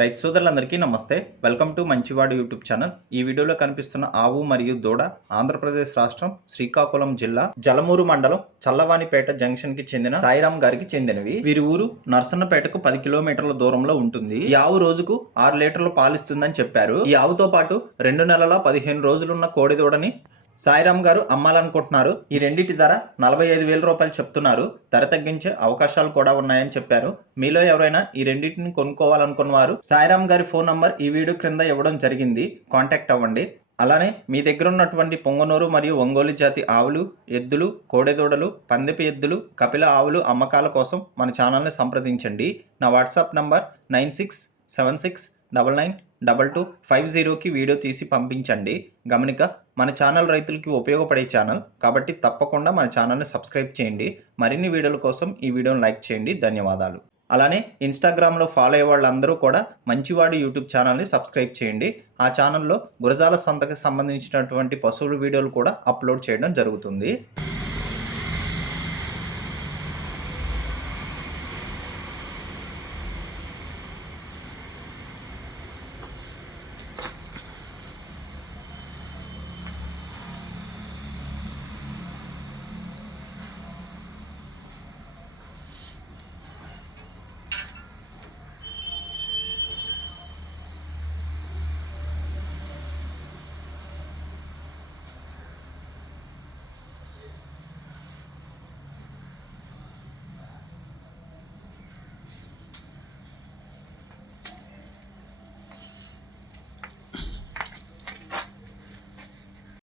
రైతు సోదరులందరికీ నమస్తే. Welcome to Manchivadu YouTube channel. ఈ వీడియోలో కనిపిస్తున్న ఆవు మరియు దూడ ఆంధ్రప్రదేశ్ రాష్ట్రం శ్రీకాకుళం జిల్లా జలమూరు మండలం చల్లవానిపేట జంక్షన్కి చెందిన సాయిరామ్ గారికి చెందినవి. వీరి ఊరు నర్సన్నపేటకు పది కిలోమీటర్ల దూరంలో ఉంటుంది. ఈ ఆవు రోజుకు ఆరు లీటర్లు పాలిస్తుందని చెప్పారు. ఈ ఆవుతో పాటు రెండు నెలల పదిహేను రోజులున్న కోడి దూడని సాయిరామ్ గారు అమ్మాలనుకుంటున్నారు. ఈ రెండింటి ధర నలభై ఐదు వేల రూపాయలు చెప్తున్నారు. ధర తగ్గించే అవకాశాలు కూడా ఉన్నాయని చెప్పారు. మీలో ఎవరైనా ఈ రెండింటిని కొనుక్కోవాలనుకున్న వారు సాయిరామ్ గారి ఫోన్ నంబర్ ఈ వీడియో క్రింద ఇవ్వడం జరిగింది. కాంటాక్ట్ అవ్వండి. అలానే మీ దగ్గర ఉన్నటువంటి పొంగనూరు మరియు ఒంగోలు జాతి ఆవులు ఎద్దులు కోడెదూడలు పందిపి ఎద్దులు కపిల ఆవులు అమ్మకాల కోసం మన ఛానల్ని సంప్రదించండి. నా WhatsApp number nine six seven six double nine double two five జీరోకి వీడియో తీసి పంపించండి. గమనిక మన ఛానల్ రైతులకి ఉపయోగపడే ఛానల్ కాబట్టి తప్పకుండా మన ఛానల్ని సబ్స్క్రైబ్ చేయండి. మరిన్ని వీడియోల కోసం ఈ వీడియోని లైక్ చేయండి. ధన్యవాదాలు. అలానే ఇన్స్టాగ్రామ్లో ఫాలో అయ్యే వాళ్ళందరూ కూడా మంచివాడు యూట్యూబ్ ఛానల్ని సబ్స్క్రైబ్ చేయండి. ఆ ఛానల్లో గురజాల సంతకి సంబంధించినటువంటి పశువుల వీడియోలు కూడా అప్లోడ్ చేయడం జరుగుతుంది.